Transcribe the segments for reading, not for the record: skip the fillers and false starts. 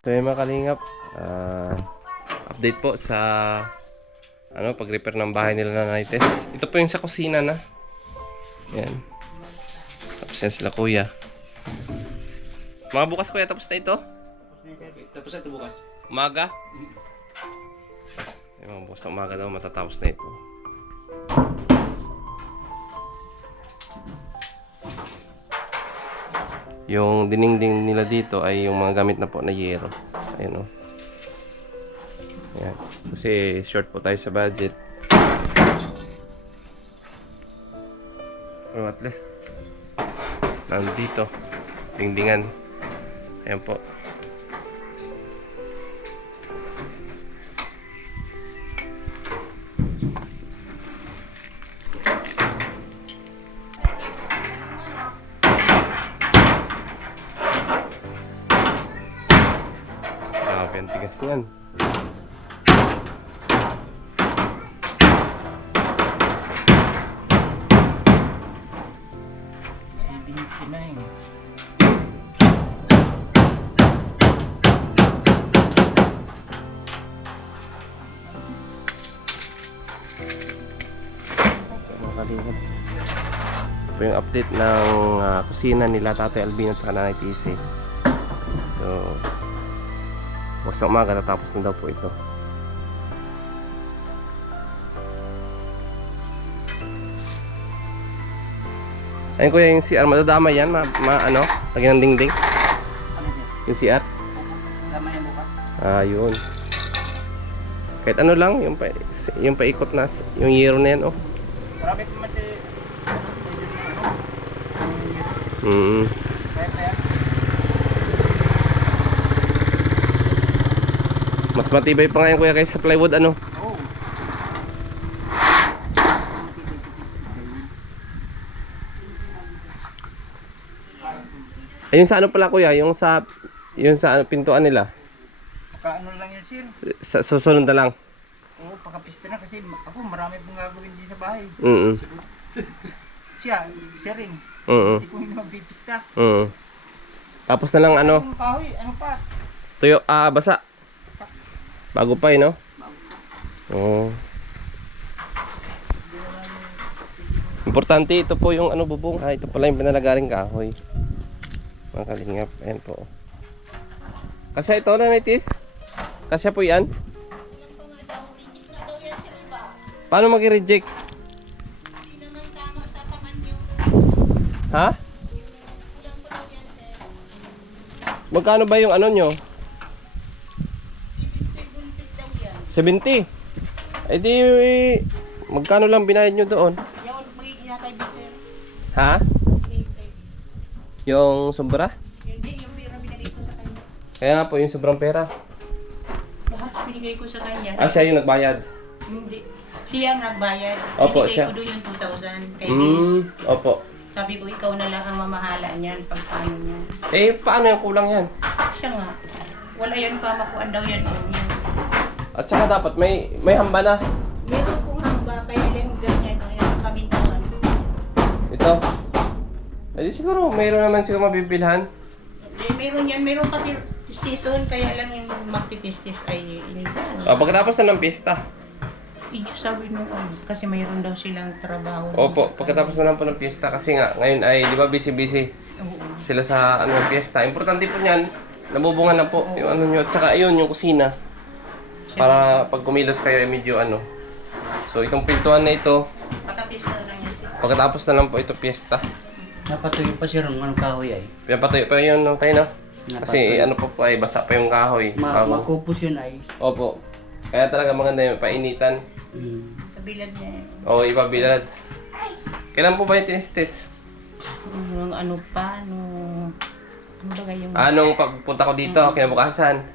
So yung mga kalingap, update po sa pag-repair ng bahay nila na Naites. Ito po yung sa kusina na. Yan. Tapos yan sila kuya. Mga bukas kuya, tapos na ito? Tapos na ito bukas. Umaga? Ay, mga bukas na umaga daw, matatapos na ito. Yung dinding nila dito ay yung mga gamit na po na yero. Ayan o. Ayan. Kasi short po tayo sa budget. Pero at least nandito. Dingdingan. Ayan po. Ang tigas yan. Makalimot. Ito yung update ng kusina nila Tatay Albino at Nanay TC. So bukas na umaga, natapos na daw po ito. Ayun kuya, yung CR, madadama yan? Lagyan ng dingding? Yung CR? Dama yan bukas. Yun. Kahit ano lang, yung paikot na, yung yero na yan, oh. Marami pa mati. Kaya kaya. Mas matibay pa nga yung kuya kaysa sa plywood, ano? Oo. Ayun sa ano pala kuya, yung sa pintuan nila. Pagkaano lang yun sir. Sa susunod na lang. Oo, pakapista na kasi ako marami pong gagawin din sa bahay. Siya rin. Hindi ko hindi magpipista. Tapos na lang Yung kahoy, ano pa? tuyo, basa. Bago pa no? Oo. Importante ito po yung bubong. Ito pala yung pinalagaring kahoy. Mga kalingap, ayan po. Kasi ito na Naitis? Kasya po yan? Paano mag-reject? Hindi naman tama sa taman nyo. Ha? Kulang pa daw yan, sir. Magkano ba yung ano nyo? Buntis daw yan. 70. Eh di, magkano lang binayad nyo doon? Yaw, magiging kay sir. Ha? Yung sobra? Hindi, yung pera binigay ko sa kanya. Kaya nga po yung sobrang pera. Lahat binigay ko sa kanya. Siya yung nagbayad. Hindi. Siya ang nagbayad. Opo, binigay siya. ko doon yung 2,000 kay Liz. Opo. Sabi ko, ikaw na lang ang mamahala niyan pag paano niyan. Eh, paano yung kulang yan? Siya nga. Wala yan pa, makuan daw yan. Yan. At saka dapat may hamba na. Meron kong hamba, kaya lang ganyan. Ayan, kabintangan. Ito. Eh di siguro, mayroon naman siguro mabibilhan. Meron yan. Meron kasi tististon, kaya lang yung magtitistis ay Pagkatapos na ng piyesta. sabi nung kasi mayroon daw silang trabaho. Opo, pagkatapos na lang po ng piyesta. Kasi nga, ngayon ay, di ba, busy-busy Oo. sila sa piyesta. Importante po niyan, nabubungan na po yung ano nyo. At saka ayun, yung kusina. Para pag kumilos kayo ay medyo So, itong pintuan na ito, Patapis na lang yan. pagkatapos na lang po ito piyesta. Napatuyo pa sir ng kahoy ay. Pinapatuyo pa yun, no, tayo, no? Kasi po ay basa pa yung kahoy. Bago. Makupos yun ay. Opo. Kaya talaga maganda yung painitan. Kabilad niya eh. O ipabilad. Kailan po ba yung tinistis? Nung ano pa, nung... Ano ba yung... Anong pagpunta ko dito, kinabukasan?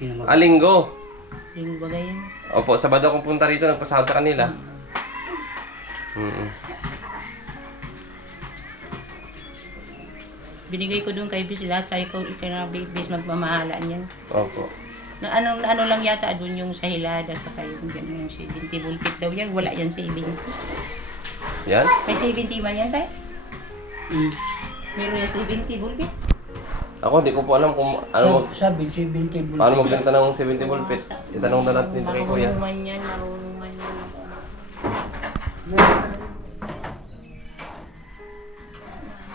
Kinabukasan. Linggo. Yung ba yun? Opo, Sabado akong punta rito, nagpasahod sa kanila. Binigay ko doon kay Bis lahat. Sabi ko, ikaw na Bis magmamahala niyan. Opo. Na ano lang yata doon yung sa Hilada saka yung gano'n yung 70 bulkit daw yan. Wala yan 70. Yan? May 70 man yan tayo? Meron yan 70 bulkit. Ako, di ko po alam kung ano Sabi, 70 paano magbenta ng 70 ballpit. Itanong na natin dito kay Kuya. Marunong man yan.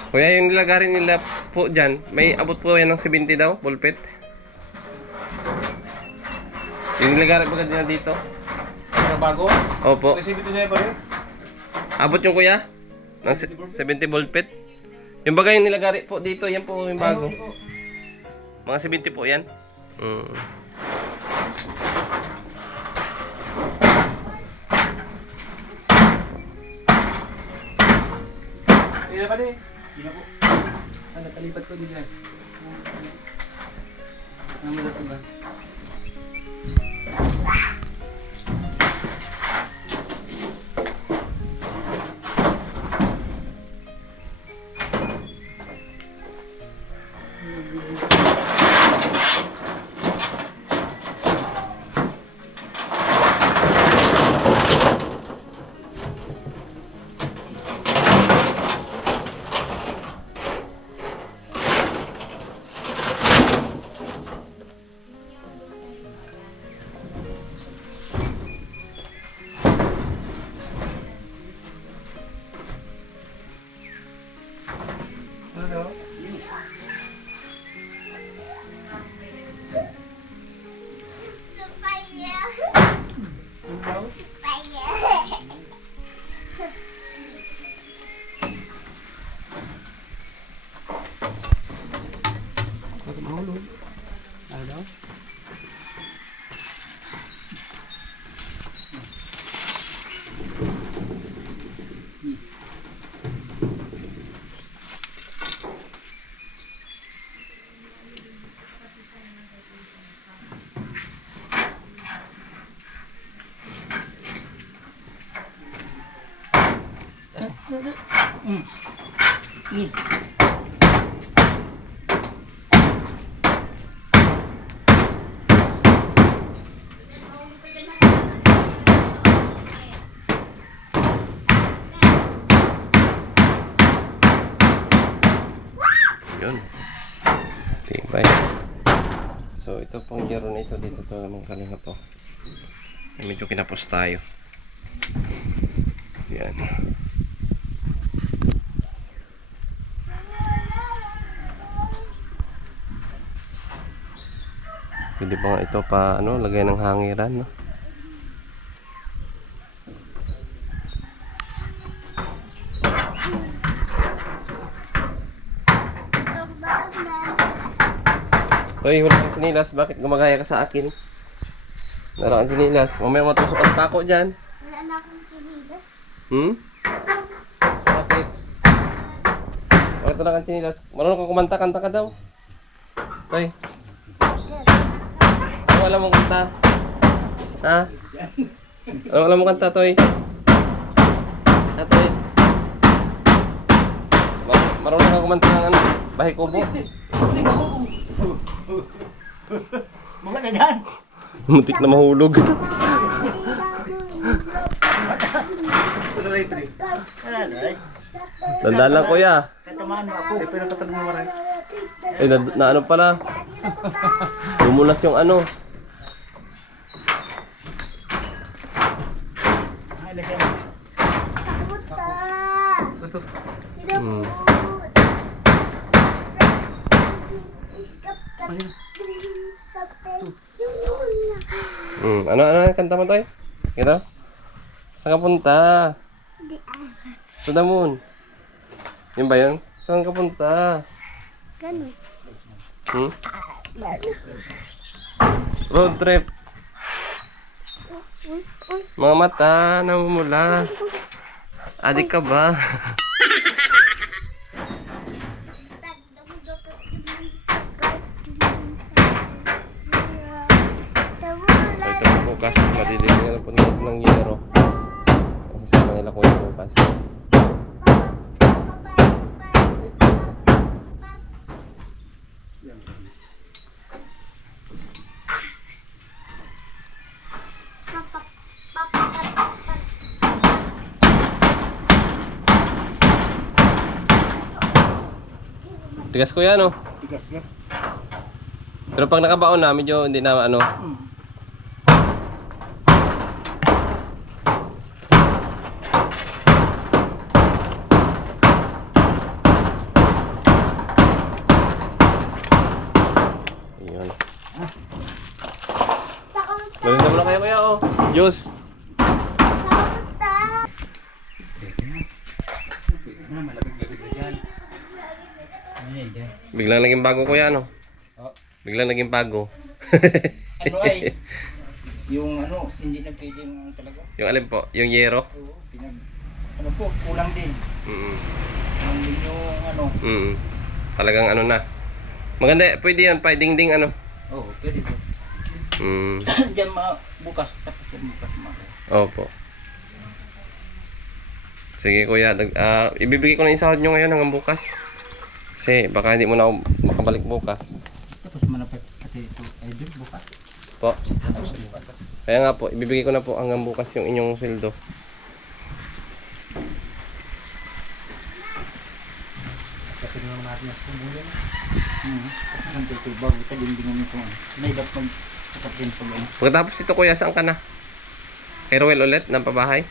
Kuya, yung nilagarin nila po dyan, may abot po yan ng 70 daw, ballpit. Yung nilagarin po nila dito. Ang bago? Opo. Kasi ito niya pa rin. Abot yung kuya? Ng 70 ballpit. Yung bagay yung nilagari po dito, yan po yung bago. Mga 70 po yan. Hindi na pa rin. Hindi na po. Nakalipat ko din yan. Ang malapit ba? Hello? Hello? Yun. Tibay. So, ito pong yero na ito. Dito to naman kalinga po. Medyo kinapos tayo. Yan. Pwede pa nga ito pa, ano, lagay ng hangiran, no? Toy, wala kang sinilas. Bakit gumagaya ka sa akin? Wala kang sinilas. Mamaya matusok ang tako dyan. Wala na akong chinilas. Bakit? Bakit wala kang sinilas? Marunong kang kumanta, kanta ka daw. Toy. Ano alam mong kanta? Ha? Ano alam mong kanta, Toy? Ha, Toy? Marunong kang kumanta ng ano? Bahay Kubo? Mga na dyan. Muntik na mahulog. Ano na ito? Ano na eh? Tandaan lang, kuya. Katamaan mo ako. Pero katanong mo rin. Eh, na ano pala? Lumulas yung ano. Ay, lagyan mo. Puta! Ito. Hmm. Iskap ka sa pen. Ano kanta mo, Toy? Ito? Saan ka punta? To the moon. Yun ba yun? Saan ka punta? Ganun. Road trip. Mga mata, namumula. Adik ka ba? Ito po bukas. Madidili na po ng yero. Kasama nila ko yung bukas. Tigas ko yan, oh. Tigas ka. Pero pag nakabaon na, medyo hindi na ano. Ayun. Sa kamusta? Balik na muna kayo kuya oh. Juice. Sa kamusta? Malapit-lapit na dyan. Ano yan dyan? Biglang naging bago kuya ano? Oh. Biglang naging bago. Ano ay? Yung ano, hindi na pwedeng talaga. Yung alin po? Yung yero? Oo, ano po, kulang din. Mm. Kulang din yung ano. Mm. Talagang ano na. Maganda, pwede yan pa dingding ano. Oo, pwede po. Mm. Diyan bukas, tapos yan bukas mga. Opo. Sige kuya, ibibigay ko na yung sahod nyo ngayon hanggang bukas. Kasi baka hindi mo na ako makabalik bukas. Tapos malapit kasi ito ay din bukas. Po. Tapos bukas. Kaya nga po, ibibigay ko na po hanggang bukas yung inyong sweldo. Kasi naman natin ang sumulong. Kasi nang ito, bago ito dingdingan ito. Nailap magkakatin pa ganun. Pagkatapos ito kuya, saan ka na? Kay Roel ulit, ng pabahay?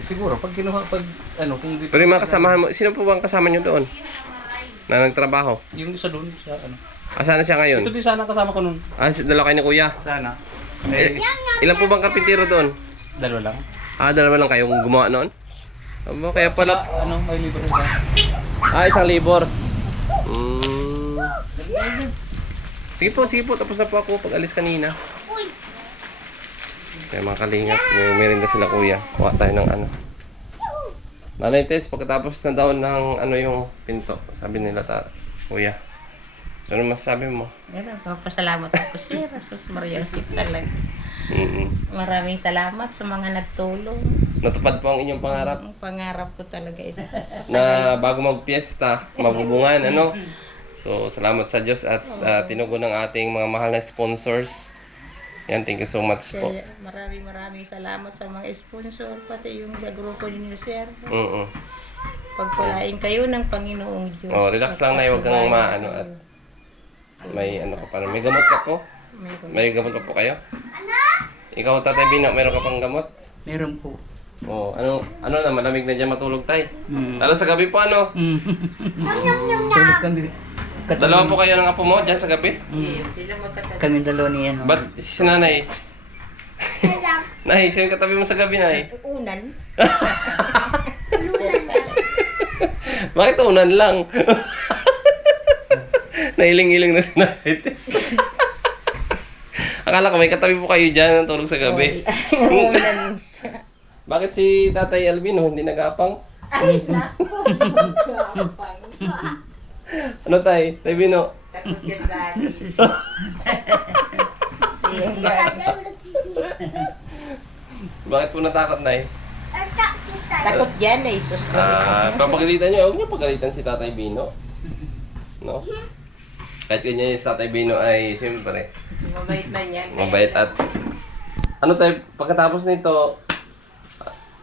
Siguro, pag kinuha, pag ano, kung Pero yung mga kasamahan mo, sino po bang kasama nyo doon? Na nagtrabaho? yung isa doon, siya ano. Asan na siya ngayon? Ito din sana kasama ko nun. Dalawa kayo ni kuya. Sana. Eh, ilan po bang kapitiro doon? Dalawa lang. Dalawa lang kayong gumawa noon? Aba, kaya pala... Ano, may libre ba? Isang libor. Sige po, tapos na po ako pag alis kanina. Uy! Kaya mga kalingap, may merinda sila kuya. Kuha tayo ng ano. Nanay Tess, pagkatapos na daw ng ano yung pinto, sabi nila kuya. So, ano masasabi mo? Papasalamat ako sir. Sus Maria talaga. Maraming salamat sa mga nagtulong. Natupad po ang inyong pangarap Ang pangarap ko talaga ito. na bago magpiesta, mabubungan, ano? So, salamat sa Diyos at tinugon ng ating mga mahal na sponsors. Yan, thank you so much po. Kaya maraming salamat sa mga sponsor, pati yung sa grupo ninyo sir. Pagpalain kayo ng Panginoong Diyos. Oh, relax lang na, huwag kang maano at may ano ka pa. May gamot ka po? May gamot pa po kayo? Ikaw, Tatay Bino, meron ka pang gamot? Meron po. Oh, ano na, malamig na dyan matulog tay. Lalo sa gabi po ano? Tulog kami. Dalawa po kayo ng apo mo dyan sa gabi? Kami dalawa ni ano. Ba't si nanay? Nay, sino yung katabi mo sa gabi, nay? Unan. Bakit unan lang? Nahiling-hiling na si nanay. Akala ko may katabi po kayo dyan ng tulog sa gabi. Unan. Bakit si Tatay Albino hindi nag-apang? Ano tay? Tay Bino? Bakit po natakot, nay? Takot yan eh. Sus. Papagalitan nyo. Huwag nyo pagalitan si Tatay Bino. No? Kahit ganyan si Tatay Bino ay siyempre Mabait na yan. mabait at ano tayo, pagkatapos nito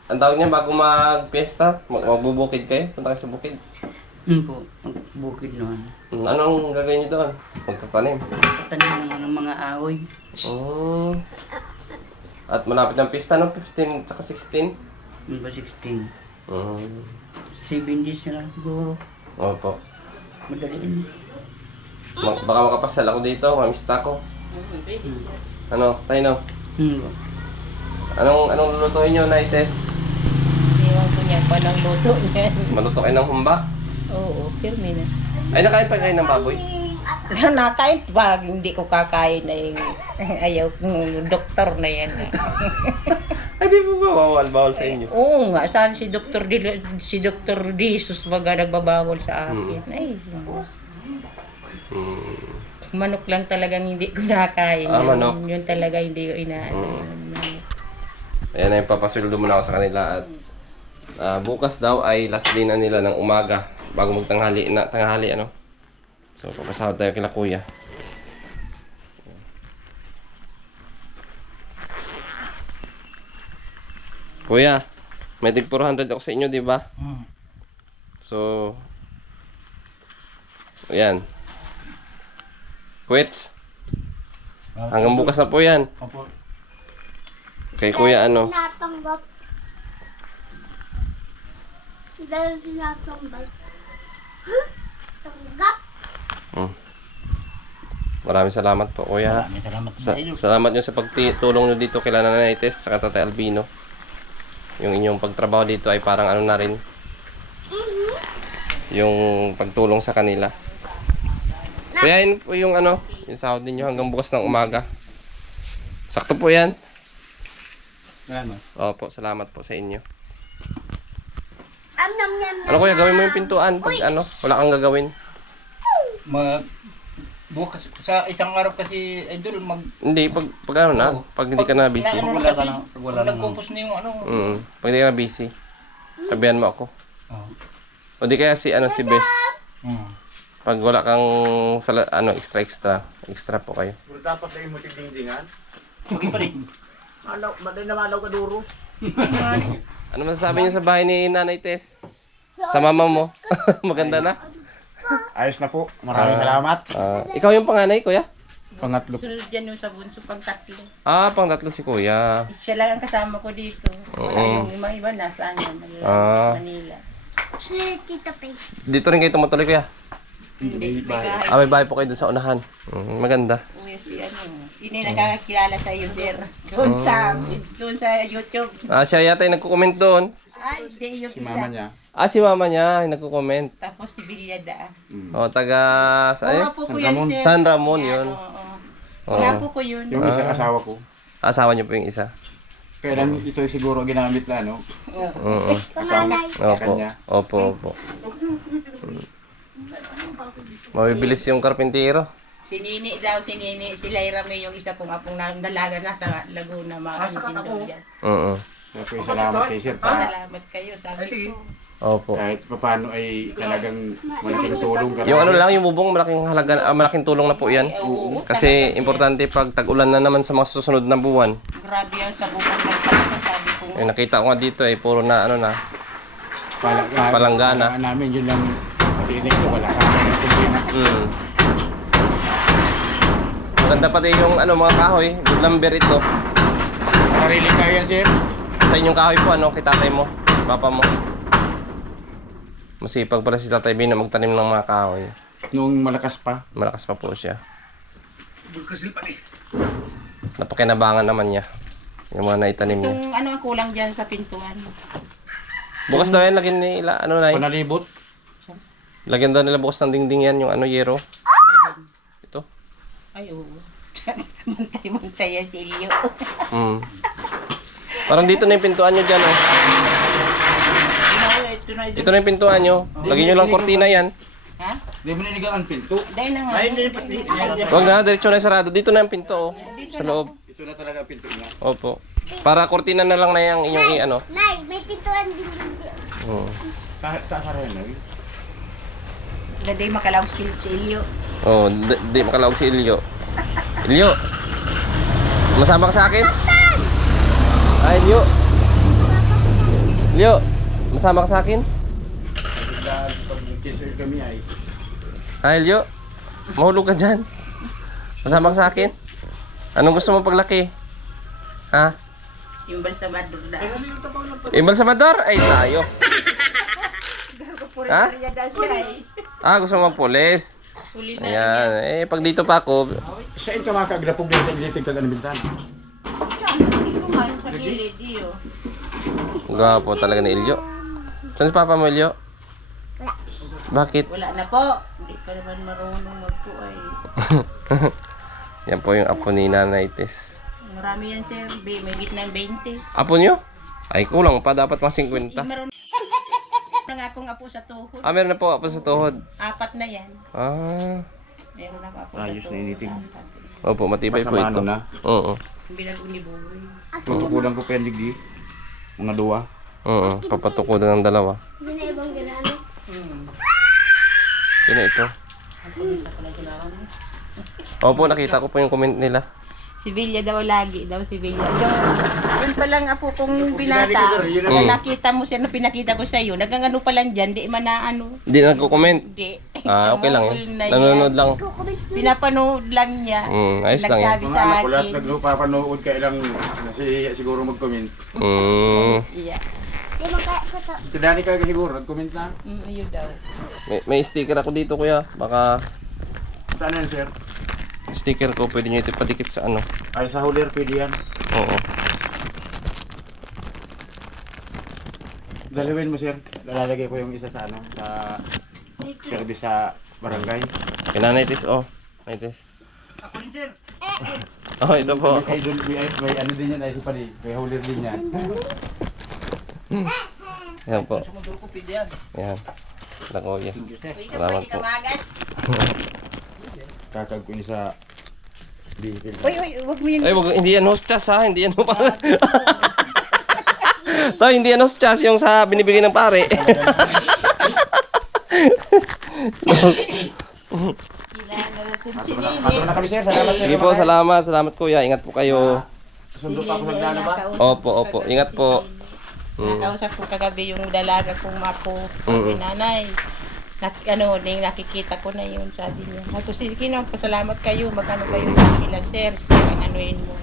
ang tawag niya bago mag-fiesta, magbubukid kayo? Punta kayo sa bukid? Po, bukid noon. Anong gagawin niyo doon? Magtatanim? Tanim ng mga aoy. At malapit ng pista, no? 15 at 16? Ano ba 16? 7 days na lang siguro. Opo. Madaliin. Baka makapasal ako dito, mamista ko. Ano, tayo no? Anong lulutuin nyo, Naites? Iwan ko niya pa ng luto niyan. Maluto kayo ng humba? Oo, firme na. Ay, nakain pa kayo ng baboy? Nakain pag hindi ko kakain na yung ayaw kong doktor na yan. Ay, di po ba bawal sa inyo? Oo nga, saan si Dr. Jesus baga nagbabawal sa akin. Ay, manok lang talagang hindi ko nakain. Manok. Yun talaga hindi ko inaano. Ayan ay papasweldo muna ako sa kanila at bukas daw ay last day na nila ng umaga bago magtanghali ano. So papasahod tayo kila kuya. Kuya, may tig 400 ako sa inyo, di ba? So ayan. Quits. Hanggang bukas na po yan. Opo. Kay kuya ano. Tinatanggap. Dahil tinatanggap. Tanggap. Maraming salamat po kuya. Maraming salamat sa iyo. Salamat nyo sa pagtulong nyo dito kay Nanay Tess sa Tatay Albino. Yung inyong pagtrabaho dito ay parang ano na rin. Yung pagtulong sa kanila. Kaya yun po yung ano, yung sahod ninyo hanggang bukas ng umaga. Sakto po yan. Salamat. Opo, salamat po sa inyo. Nam nam. Ano kuya, gawin mo yung pintuan pag ano, wala kang gagawin. Bukas sa isang araw kasi idol Hindi, pag ano na, pag hindi ka na busy. Pag wala ka na, pag wala na. Nagkumpos na yung ano. Pag hindi ka na busy, sabihan mo ako. Oo. O di kaya si ano si Bes. Hmm. Pag wala kang extra po kayo. Pero dapat na yung matindingan. Okay pa rin. Baday na malaw ka duro. Ano masasabi niyo sa bahay ni Nanay Tess? Sa mama mo? Maganda na? Ayos na po. Maraming salamat. Ikaw yung panganay, kuya? Pangatlo. Sunod dyan yung sa bunso pag tatlo. Pang tatlo si kuya. Siya lang ang kasama ko dito. Wala yung iba nasaan yan. Manila. Si Tita Peg. Dito rin kayo tumutuloy, kuya? Hindi, may May bahay po kayo dun sa unahan. Maganda. uwi si ano. Hindi nakakakilala sa iyo, sir. Doon sa YouTube. Siya yata yung nagko-comment doon. Ay, hindi yung Si mama niya. Si mama niya yung nagko-comment. Tapos si Bilyada. Taga Mga po ko yan, sir. San Ramon Yan, yun. Oo. Mga po ko yun. Yung isa asawa ko. Asawa niyo po yung isa. Kailan ito siguro ginamit na ano? Oo. Panganay. Opo. Opo. Mabibilis yung karpintero. Si Nini daw, si Lyra May yung isa kong apong dalaga nasa Laguna. Maano din daw yan. Oo. Kaya salamat kay Sir. Salamat kayo, sabi ko. Opo. Kahit paano ay talagang malaking tulong ka. Yung ano lang, yung bubong, malaking halaga, malaking tulong na po yan. Oo, Kasi importante pag tag-ulan na naman sa mga susunod na buwan. grabe yan sa bubong ng palaka, sabi ko. Nakita ko nga dito puro na ano na. Palanggana. Palanggana. Namin yun lang. Tinig ko wala ka. Problema. Maganda pati yung ano mga kahoy, good lumber ito. Sarili kaya Sir. Sa inyong kahoy po kay tatay mo, papa mo. Masipag pala si Tatay B na magtanim ng mga kahoy. Nung malakas pa. Malakas pa po siya. Bulkasil pa ni. Napakinabangan naman niya. Yung mga naitanim niya. Itong ano ang kulang dyan sa pintuan. Bukas daw yan, lagyan nila, ano na Panalibot. lagyan daw nila bukas ng dingding yan, yung ano, yero. Ito. Ay, oo. Mantay-mantay yan si Elio. Parang dito na yung pintuan nyo dyan, Ito na yung pintuan nyo. Lagyan nyo lang kortina yan. Ha? Di mo ninigaan pinto. Dahil na nga. Ay, hindi pa. Huwag na, diretso na yung sarado. Dito na yung pinto, sa loob. Ito na talaga pinto niya. Opo. Para kortina na lang na yung inyong i-ano. Nay, may pintuan din dito. Kahit sa rin eh. Daday makalaw si Elio. Di makalawag si Ilyo. Ilyo! Masama ka sa akin? Ilyo! Ilyo! Masama ka sa akin? Dahil pag nag-chaser kami ay. Ilyo! Mahulog ka dyan. Masama ka sa akin? Anong gusto mo paglaki? Ha? Yung balsamador na. Ibal sa Mador? Ay, tayo. Ha? Gusto mo magpulis? Huli na. Ayan. Pag dito pa ako, Saan ka makagrapog dito ka ng bintana? Hindi ko nga sa gilid, iyo. gwapo talaga ni Ilyo. Saan si Papa mo, Ilyo? Bakit? Wala na po. Hindi ka naman marunong magpuay. Yan po yung apo ni Nanay Tess. Marami yan, sir. May gitna ng 20. Apo nyo? Ay, kulang pa. Dapat mga 50. Meron na nga akong apo sa tuhod. Meron na po apo sa tuhod. 4 na yan. Meron na ako sa Ayos tuhod. na initin. Opo, matibay po Masama ito. na. Oo. Bilang unibuhay. Tutukulan ko pendig di. Mga duwa. Oo. Papatukodan ng dalawa. Hindi na ibang ginamit. Yun na ito. Opo, nakita ko po yung comment nila. Si Villa daw lagi. Si Villa. Yun palang apo kong binata. Kung nakita mo siya na pinakita ko sa iyo, nagangano pa lang dyan, di man na ano. Hindi na nagko-comment. Di. Ah, okay lang Namumul yun. na yan. Nanonood lang. Pinapanood lang niya. Ayos lang yan. Nagsabi Mga sa anak ko lahat akin. nagpapanood ka ilang siguro mag-comment. Yeah. Di mo kaya ko to. Tidani ka siguro, nag-comment na. Yun daw. May sticker ako dito kuya. Baka Saan yan, sir? sticker ko pwede nyo ito padikit sa ano. Ay, sa hulir pwede yan. Oo. Dalawin mo, sir. Lalagay ko yung isa sa ano, sa service sa barangay. Kinanaitis oh. Naitis. Oh, ito po. May idol, may ano din yan, ay si Pani. May hulir din yan. Yan po. Sumundol ko, pwede yan. Yan. Nako yan. Uy, ka Salamat pwede ka po. magat. Kakag ko sa vehicle. Uy, wag mo yun. Ay, wag, hindi yan hostess ha. Hindi yan pa. To, hindi yan hostess yung sa binibigay ng pare. Kailangan na natin Pato sinili. na kami, sir. Salamat, sir. Sige po, salamat. Salamat kuya. Ingat po kayo. Sundo pa ako sa plano ba? Opo, opo. Ingat po. Nakausap ko kagabi yung dalaga kong mapo. Sabi nanay. Nakikita ko na yun, sabi niya. Ako sige, pasalamat kayo. Magkano kayo yung sila, sir? Ang anuin mo.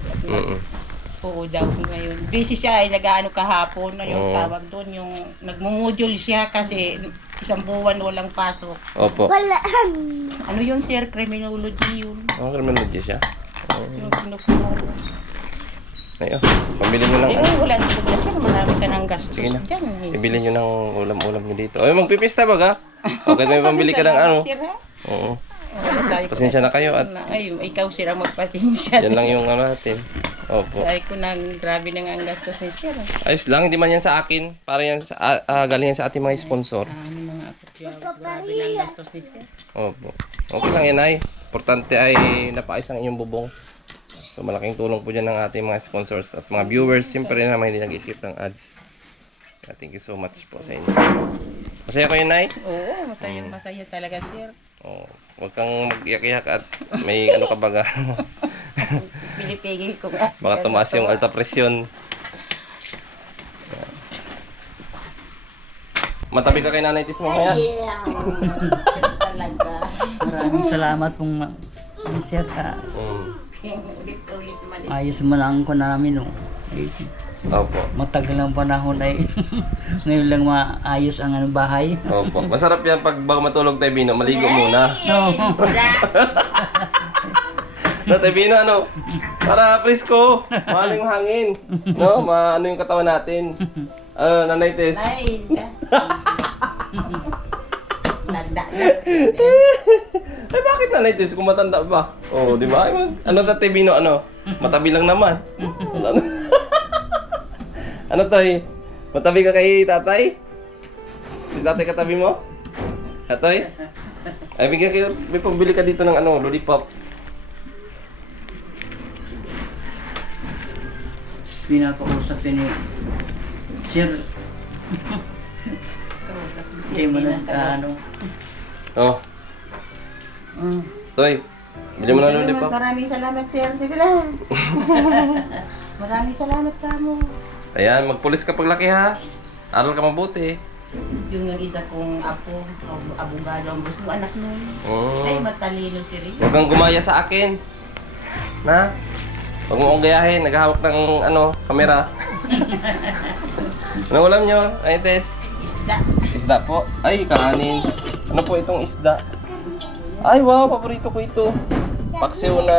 Oo daw ngayon. Busy siya ay nag-ano kahapon na yung tawag doon. Yung nagmumodule siya kasi isang buwan walang pasok. Opo. Wala. Ano yun, sir? Criminology yun. Ang criminology siya. Yung kinukuha mo. Ayun. Pambili nyo ng Pero ano. wala na siya. Marami ka ng gastos Sige na. dyan. eh. Ibili nyo ng ulam-ulam nyo dito. Ay, magpipista ba ka? Okay, may pambili ka ng ano. Sir, ha? Oo. Wala tayo Pasensya na kayo at Ay, ikaw sila magpasensya. yan lang yung ano natin. Opo. Ay ko nang grabe na nga ang gastos ni sir. Ayos lang, hindi man yan sa akin. Para yan sa, galing yan sa ating mga sponsor. Ano mga ako kaya grabe na ang gastos ni sir. Opo. Okay lang yan ay. Importante ay napaayos ang inyong bubong. So malaking tulong po dyan ng ating mga sponsors at mga viewers. Siyempre naman hindi nag-skip ng ads. Thank you so much po sa inyo. Masaya kayo, Nay? Oo, masaya talaga sir. Oh, huwag kang mag-iyak-iyak at may ano ka baga. Pinipigil ko nga. Baka tumaas yung alta presyon. Matabi ka kay Nanay Tis mo kaya? Talaga. Maraming salamat pong sir. Ulit-ulit man. Ayos man ang ko namin. No. Ay, Opo. matagal ng panahon ay ngayon lang maayos ang ano, bahay. Opo. Masarap yan pag bago matulog tayo Bino, maligo muna. No. No, tayo Bino, ano? Para presko, maling hangin. No, maano yung katawan natin. Ano, Nanay Tis? Ay. Tanda na. Ay, bakit Nanay Tis kung matanda ba? Oh, di ba? Ay, ano tatay Bino, ano? Matabi lang naman. Ano? Ano Toy? Matabi ka kay tatay? Si tatay katabi mo? Atoy? Ay, bigyan kayo, may pambili ka dito ng ano, lollipop. Pinakausap ni sir. Hindi mo na ano. Oh, Toy, bili mo ng lollipop. Maraming salamat sir. Sige lang. Maraming salamat ka mo. Ayan, magpulis ka paglaki ha. Aral ka mabuti. Yung isa kong apo, abogado, ang gusto anak nun. Ay, Mm. matalino si Rin. Huwag kang gumaya sa akin. Na? Huwag mo akong gayahin. Naghahawak ng ano, kamera. Anong ulam nyo? Ay, Tess. Isda. Isda po. Ay, kanin. Ano po itong isda? Ay, wow. Paborito ko ito. Paksiw na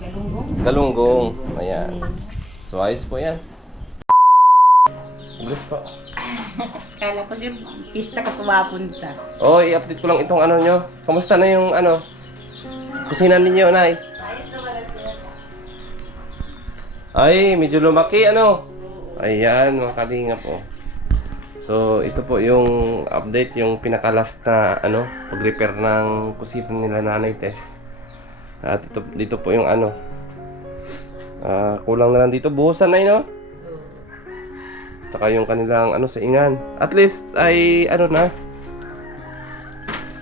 Galunggong. galunggong. Ayan. So, ayos po yan. Bless po. Kala ko din, pista ka pumapunta. Oh, i-update ko lang itong ano nyo. Kamusta na yung ano? Kusina ninyo, Nay? Ay, medyo lumaki, ano? Ayan, mga kalinga po. So, ito po yung update, yung pinaka-last na, ano, pag-repair ng kusina nila Nanay Tess. At ito, dito po yung ano, kulang na lang dito. Buhusan na no? Saka yung kanilang ano sa ingan. At least ay ano na.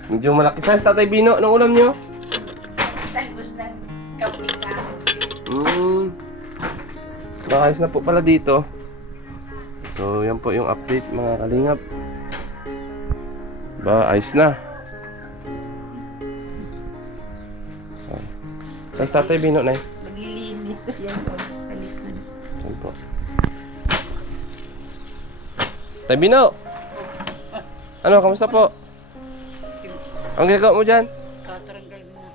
Medyo malaki size. Tatay Bino, anong ulam nyo? Talbos ng kape ka. Maayos na po pala dito. So, yan po yung update mga kalingap. Ba, ayos na. Oh. Tapos Tatay Bino na Maglilinis. Yan po. Talikod. Yan po. Tay Bino! Ano, kamusta po? Ang ginagawa mo dyan? Tataranggal mo na.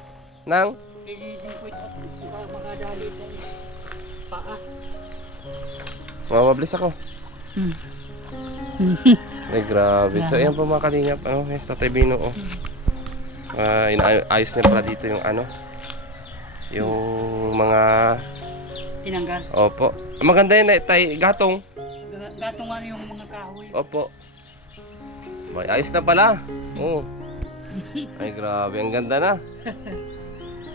Nang? Lilisin ko ito. Makadali sa paa. Mamabilis ako. Ay, grabe. So, ayan po mga kalingap. Ano, yes, Tatay Bino, oh. Inaayos niya pala dito yung ano. Yung mga... Tinanggal. Opo. Maganda yun, Tay. Gatong. Gatong ano yung mga kahoy. Opo. May ayos na pala. Oo. Ay, grabe. Ang ganda na.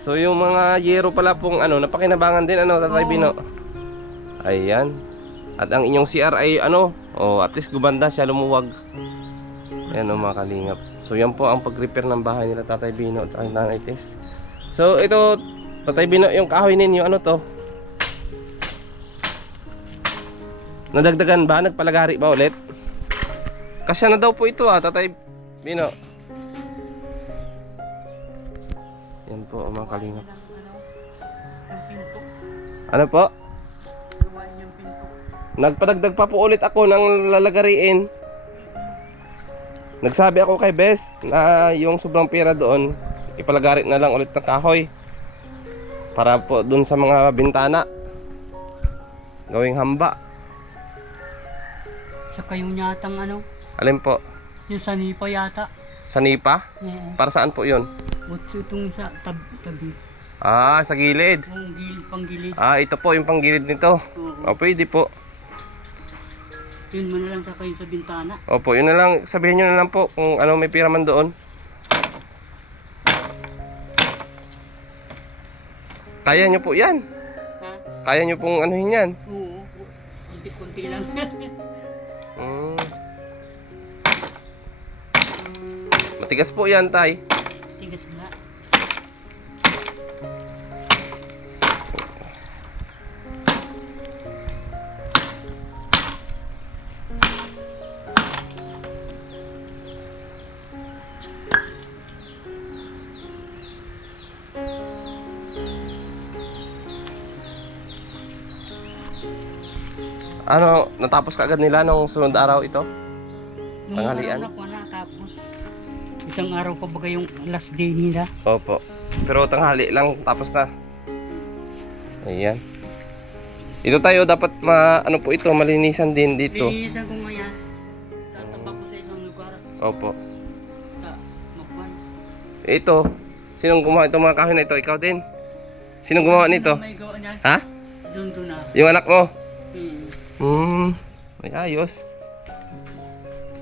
So, yung mga yero pala pong ano, napakinabangan din, ano, Tatay Bino. Ayan. At ang inyong CR ay ano, at least gumanda siya, lumuwag. Ayan o mga kalingap. So yan po ang pag-repair ng bahay nila Tatay Bino at ang Nanay Tess. So ito, Tatay Bino, yung kahoy ninyo, ano to? Nadagdagan ba? Nagpalagari ba ulit? Kasya na daw po ito Tatay Bino. Yan po mga kalingap. Yung pinto. Ano po? Gawain yung pinto. Nagpadagdag pa po ulit ako ng lalagariin. Nagsabi ako kay Bes na yung sobrang pera doon, ipalagarit na lang ulit ng kahoy. Para po doon sa mga bintana. Gawing hamba. Saka yung yatang ano, Alin po? yung sanipa yata. Sa nipa? Oo. Para saan po yun? Butso itong sa tabi. Ah, sa gilid. Yung panggilid. Ah, ito po yung panggilid nito. Oo. Pwede po. Yun mo na lang sa kayo sa bintana. Opo, yun na lang. Sabihin nyo na lang po kung ano may pira man doon. Kaya nyo po yan. Ha? Kaya nyo pong anuhin yan. Oo. Kunti-kunti lang. Mm. Matigas po yan, Tay. Tigas nga. Ano, natapos ka agad nila nung sunod araw ito? Nung Tanghalian? araw na po na, tapos isang araw pa baga yung last day nila. Opo. Pero tanghali lang, tapos na. Ayan. Ito tayo, dapat ano po ito, malinisan din dito. Linisan ko nga yan. Tatambak ko sa isang lugar. Opo. Sa Makwan. Ito, sinong gumawa itong mga kahoy na ito? Ikaw din? Sinong gumawa nito? May gawa niyan. Ha? Doon na. Yung anak mo? Hmm. May ayos.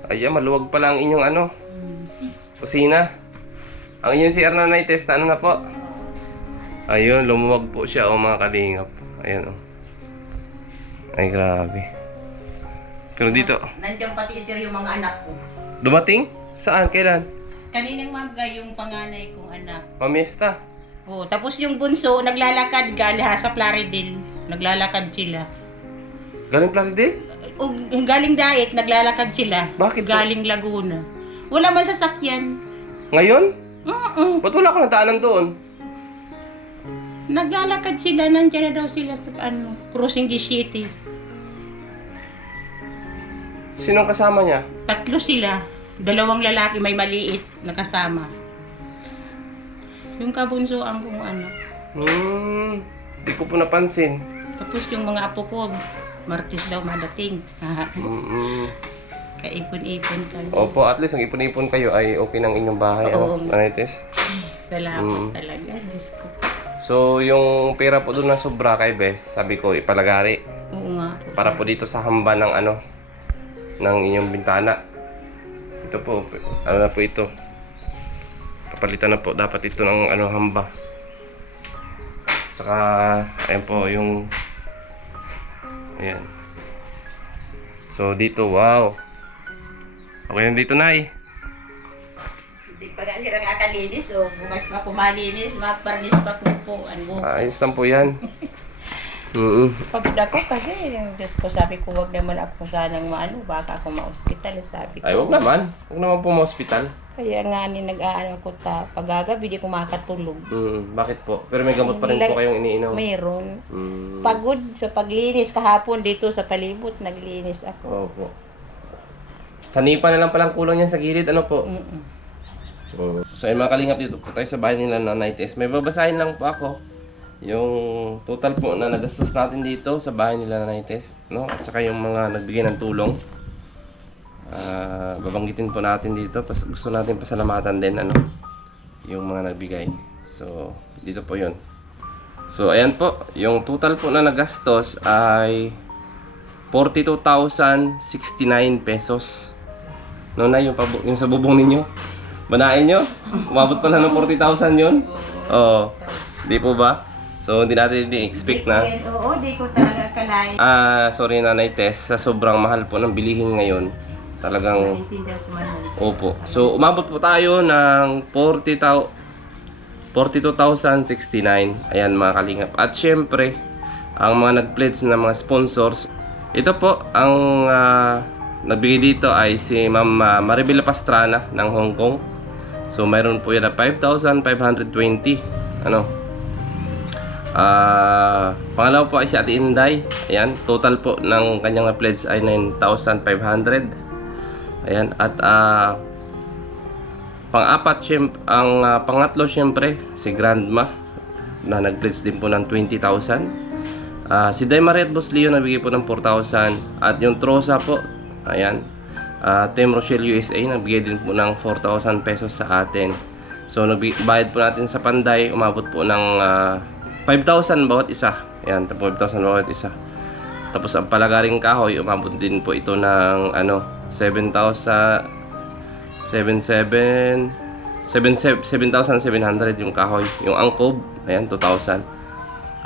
Ayan, maluwag pala ang inyong ano, Hmm. kusina. Ang inyong CR na na-test na ano na po? Ayun, lumuwag po siya mga kalingap. Ayan Ay, grabe. Pero dito, Nandiyan pati sir yung mga anak ko. dumating? Saan? Kailan? Kaninang maga yung panganay kong anak. Mamiesta. Oh, tapos yung bunso, naglalakad galing sa Plaridel. Naglalakad sila. Galing Plaridel? O, galing Daet, naglalakad sila. Bakit po? Galing Laguna. Wala man sasakyan. Ngayon? Oo. Ba't wala ka nataanan doon? Naglalakad sila, nandiyan na daw sila sa crossing the city. Sinong kasama niya? 3 sila. 2 lalaki, may maliit na kasama. Yung kabunso ang kung ano. Di ko po napansin. Tapos yung mga apo ko, Martes daw madating. Kaipon-ipon kami. Opo, at least ang ipon-ipon kayo ay okay ng inyong bahay. Oo. Ano, Anites? Salamat talaga, Diyos ko. So, yung pera po doon na sobra kay Bes, sabi ko ipalagari. Oo nga. Para po dito sa hamba ng ano, ng inyong bintana. Ito po, ano na po ito. Papalitan na po dapat ito ng ano, hamba. Saka, ayan po yung, ayan. So, dito, wow. Okay na dito, Nay. Hindi pa nga sila nakakalinis, o bukas pa kumalinis, maparnis pa kupuan mo. Ayos lang po yan. Pagod ako kasi, yung Diyos ko, sabi ko, wag naman ako sanang maano, baka ako ma-hospital, sabi ko. Ay, wag naman. Wag naman po ma-hospital. Kaya nga nag-aano ako pagagabi, di ko makatulog. Bakit po? Pero may gamot pa rin po kayong iniinom. Mayroon. Mm. Pagod sa paglinis kahapon dito sa palibot, naglinis ako. Opo. Sanipa na lang palang kulang yan sa gilid, ano po? So ay mga kalingap, dito po tayo sa bahay nila Nanay Tess. May babasahin lang po ako yung total po na nagastos natin dito sa bahay nila Nanay Tess, no? At saka yung mga nagbigay ng tulong. Babanggitin po natin dito. Gusto natin pasalamatan din, ano, yung mga nagbigay. So dito po yun. So ayan po, yung total po na nagastos ay 42,069 pesos. No na yung sa bubong ninyo. Banain nyo? Umabot pala ng 40,000 yun? Oo. Di po ba? So, hindi natin i-expect na. Oo, di ko talaga akalain. Sorry Nanay Tess, sa sobrang mahal po ng bilihin ngayon. Talagang, Naintindihan ko man. opo. So, umabot po tayo ng 42,069. Ayan mga kalingap. At syempre, ang mga nag-pledge na mga sponsors. Ito po, ang nagbigay dito ay si Ma'am Maribel Pastrana ng Hong Kong. So mayroon po yan na 5,520. Ano? Pangalawa po ay si Ate Inday. Ayan, total po ng kanyang pledge ay 9,500. Ayan, at pang-apat, ang pangatlo syempre si Grandma na nag-pledge din po ng 20,000. Si Daymarie at Boss Leo nagbigay po ng 4,000. At yung Trosa po, ayan, Team Rochelle USA nagbigay din po ng 4,000 pesos sa atin. So bayad po natin sa Panday, umabot po ng 5,000 bawat isa. Ayan, 5,000 bawat isa. Tapos ang Palagaring Kahoy, umabot din po ito ng 7,700 yung kahoy. Yung angkob, ayan, 2,000.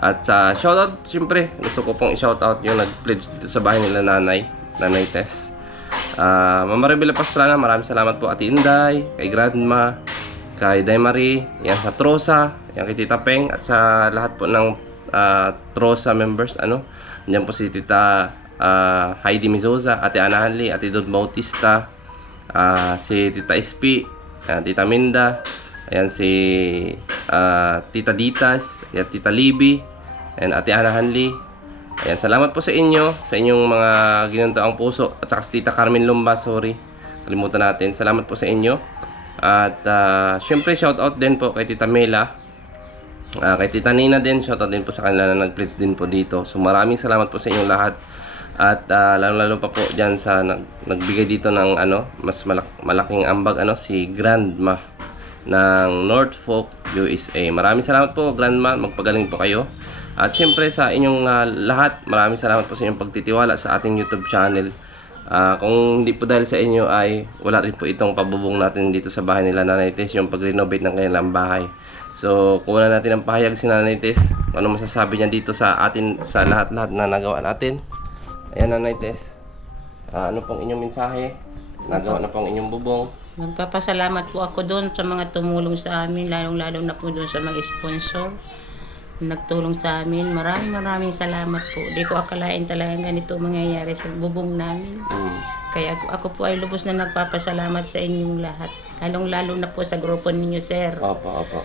At sa shoutout, siyempre, gusto ko pong i-shoutout yung nag-pledge dito sa bahay nila Nanay Tess. Mama Rebela Pastrana, maraming salamat po Ate Inday, kay Grandma, kay Daymarie, yan sa Trosa, yan kay Tita Peng, at sa lahat po ng Trosa members, Diyan po si Tita Heidi Mizoza, Ate Ana Hanli, Ate Dod Bautista, si Tita SP, Tita Minda, ayan si Tita Ditas, ayan, Tita Libby, ayan, Ate Ana Hanli. Ayan, salamat po sa inyo, sa inyong mga ginantoang puso. At saka si Tita Carmen Lumba, sorry, kalimutan natin. Salamat po sa inyo. At syempre shoutout din po kay Tita Mela, kay Tita Nina din, shoutout din po sa kanila na nag-pledge din po dito. So maraming salamat po sa inyong lahat. At lalo pa po dyan sa nagbigay dito ng mas malaking ambag, si Grandma ng North Fork, USA. Maraming salamat po Grandma, magpagaling po kayo. At syempre sa inyong lahat, maraming salamat po sa inyong pagtitiwala sa ating YouTube channel. Kung hindi po dahil sa inyo ay wala rin po itong pabubong natin dito sa bahay nila Nanay Tess, yung pag-renovate ng kanilang bahay. So kuha natin ang pahayag si Nanay Tess, ano masasabi niya dito sa atin, sa lahat-lahat na nagawa natin. Ayan Nanay Tess, ano pong inyong mensahe? Nagawa na pong inyong bubong. Magpapasalamat po ako doon sa mga tumulong sa amin, lalong-lalo na po doon sa mga sponsor nagtulong sa amin. Maraming salamat po. Di ko akalain talagang ganito mangyayari sa bubong namin. Kaya ako po ay lubos na nagpapasalamat sa inyong lahat. Lalong-lalo na po sa grupo ninyo, sir. Opo.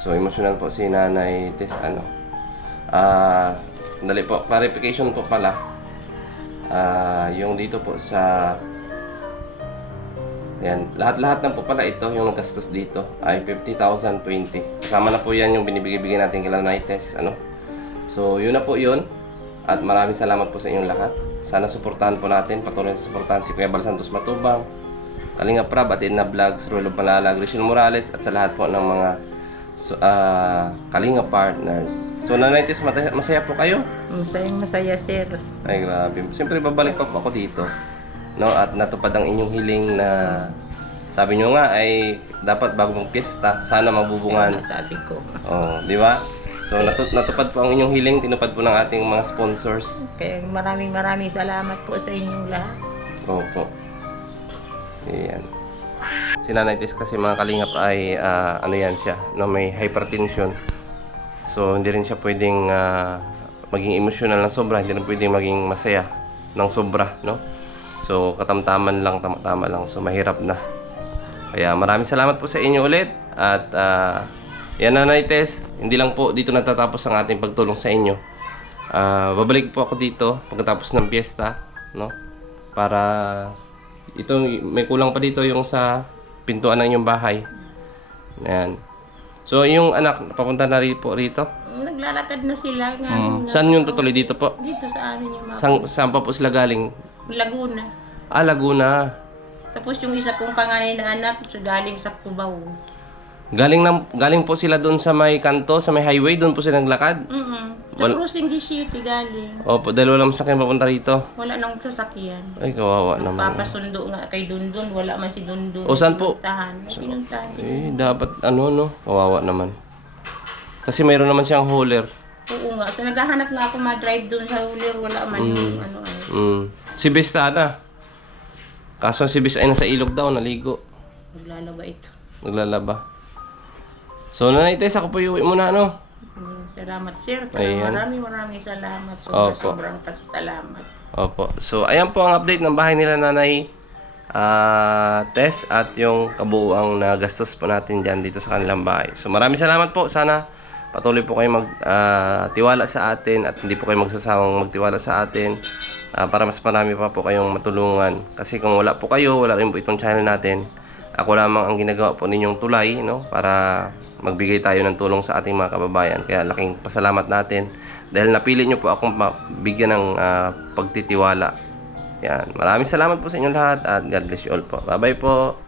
So emotional po si Nanay Tess, dali po, clarification po pala. Yung dito po sa yan, lahat-lahat na po pala ito, yung nagastos dito ay 50,020. Kasama na po yan yung binibigay natin kay Nanay Tess, So, yun na po yun. At maraming salamat po sa inyong lahat. Sana suportahan po natin, patuloy na suportahan si Kuya Bal Santos Matubang, Kalinga Prab, Atin na Vlogs, Rulo Palalag, Rizal Morales, at sa lahat po ng mga Kalinga partners. So, Nanay Tess, masaya po kayo? Masaya, sir. Ay, grabe. Siyempre, babalik pa po ako dito. At natupad ang inyong hiling na sabi nyo nga ay dapat bago magpiesta, sana mabubungan. Sabi ko. Di ba? So natupad po ang inyong hiling, tinupad po ng ating mga sponsors. Kaya maraming salamat po sa inyong lahat. Opo. Ayan. Si Nanay Tess kasi mga kalingap ay ano yan siya, no, may hypertension. So hindi rin siya pwedeng maging emotional ng sobra, hindi rin pwedeng maging masaya ng sobra, no? So katamtaman lang, tama lang. So mahirap na. Kaya maraming salamat po sa inyo ulit. At yan, Nanay Tess, hindi lang po dito natatapos ang ating pagtulong sa inyo. Babalik po ako dito pagkatapos ng piyesta, no? Para ito, may kulang pa dito yung sa pintuan ng inyong bahay. Ayan. So yung anak, papunta na rin po rito. Naglalakad na sila nga. Saan yung tutuloy dito po? Dito sa amin yung mga Saan pa po sila galing? Laguna. Laguna. Tapos yung isa kong panganay na anak, so galing sa Cubao. Galing po sila doon sa may kanto, sa may highway, doon po sila naglakad. Sa Crucing City galing. Opo, dahil walang sakyan papunta rito. Wala nang sasakyan. Ay, kawawa naman. Papasundo nga kay Dundun, wala man si Dundun. O, saan po? Pinuntahan. Dapat no? Kawawa naman. Kasi mayroon naman siyang hauler. Oo nga. So naghahanap nga ako ma-drive doon sa Hulir, wala man yung ano. Si Besta na. Kaso si Besta ay nasa ilog daw, naligo. Maglalaba ito. Naglalaba. So, Nanay Tess, ako po iuwi muna, no? Salamat, sir. Ayan. Maraming salamat. Opo. Sobrang pasalamat. Opo. So, ayan po ang update ng bahay nila Nanay Tess at yung kabuuang na gastos po natin dyan dito sa kanilang bahay. So, maraming salamat po. Sana patuloy po kayo magtiwala sa atin at hindi po kayo magsasawang magtiwala sa atin para mas marami pa po kayong matulungan. Kasi kung wala po kayo, wala rin po itong channel natin. Ako lamang ang ginagawa po ninyong tulay, no? Para magbigay tayo ng tulong sa ating mga kababayan. Kaya laking pasalamat natin dahil napili nyo po akong bigyan ng pagtitiwala. Yan. Maraming salamat po sa inyo lahat at God bless you all po. Bye-bye po.